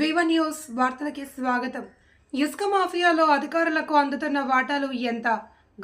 V1 news వార్తలకి స్వాగతం. ఇసుక మాఫియాలో అధికారులకు అందుతున్న వాటాలు ఎంత?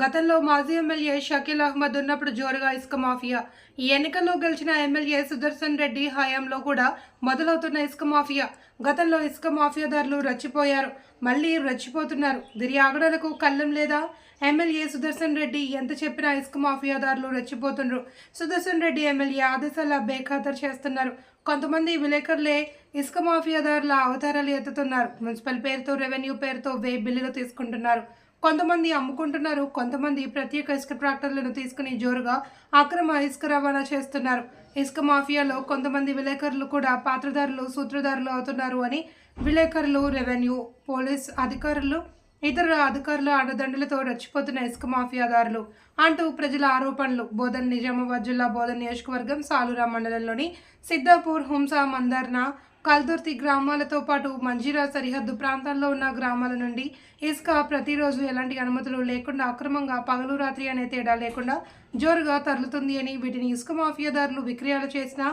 గతంలో మాజీ ఎమ్మెల్యే షకీల్ అహ్మద్ ఉన్నప్పుడు జోరుగా ఇసుక మాఫియా. ఈ ఎన్నికల్లో గెలిచిన ఎమ్మెల్యే సుదర్శన్ రెడ్డి హయాంలో కూడా మొదలవుతున్న ఇసుక మాఫియా. గతంలో ఇసుక మాఫియాదారులు రెచ్చిపోయారు, మళ్ళీ రెచ్చిపోతున్నారు. వీరి ఆగడాలకు కళ్ళం లేదా? ఎమ్మెల్యే సుదర్శన్ రెడ్డి ఎంత చెప్పినా ఇసుక మాఫియాదారులు రెచ్చిపోతున్నారు. సుదర్శన్ రెడ్డి ఎమ్మెల్యే ఆదేశాల బేఖాతరు చేస్తున్నారు. కొంతమంది విలేకరులే ఇసుక మాఫియాదారుల అవతారాలు ఎత్తుతున్నారు. మున్సిపల్ పేరుతో, రెవెన్యూ పేరుతో బిల్లులు తీసుకుంటున్నారు. కొంతమంది అమ్ముకుంటున్నారు. కొంతమంది ప్రత్యేక ఇసుక ట్రాక్టర్లను తీసుకుని జోరుగా అక్రమ ఇసుక రవాణా చేస్తున్నారు. ఇసుక మాఫియాలో కొంతమంది విలేకరులు కూడా పాత్రధారులు, సూత్రధారులు అవుతున్నారు అని విలేకరులు, రెవెన్యూ, పోలీస్ అధికారులు, ఇతర అధికారుల అండదండలతో రెచ్చిపోతున్న ఇసుక మాఫియాదారులు అంటూ ప్రజల ఆరోపణలు. బోధన్ నిజామాబాద్ జిల్లా బోధన్ నియోజకవర్గం సాలూరా మండలంలోని సిద్దాపూర్, హుంసా, మందర్న, కల్దుర్తి గ్రామాలతో పాటు మంజీరా సరిహద్దు ప్రాంతాల్లో ఉన్న గ్రామాల నుండి ఇసుక ప్రతిరోజు ఎలాంటి అనుమతులు లేకుండా అక్రమంగా పగలు రాత్రి అనే తేడా లేకుండా జోరుగా తరలుతుంది అని, వీటిని ఇసుక మాఫియాదారులు విక్రయాలు చేసినా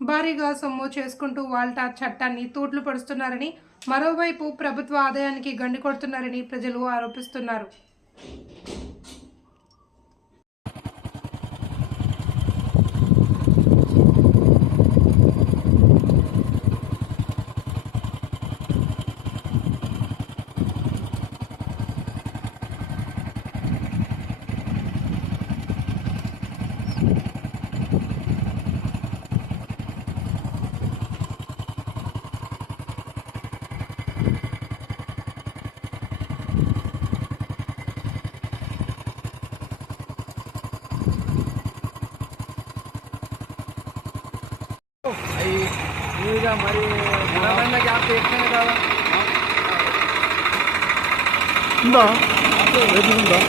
భారీగా సొమ్ము చేసుకుంటూ వాల్టా చట్టాన్ని తూట్లు పడుస్తున్నారని, మరోవైపు ప్రభుత్వ ఆదాయానికి గండి కొడుతున్నారని ప్రజలు ఆరోపిస్తున్నారు. మరి ఘనమైన గ్యాప్ ఎక్కడ కదా ఉందా ఉందా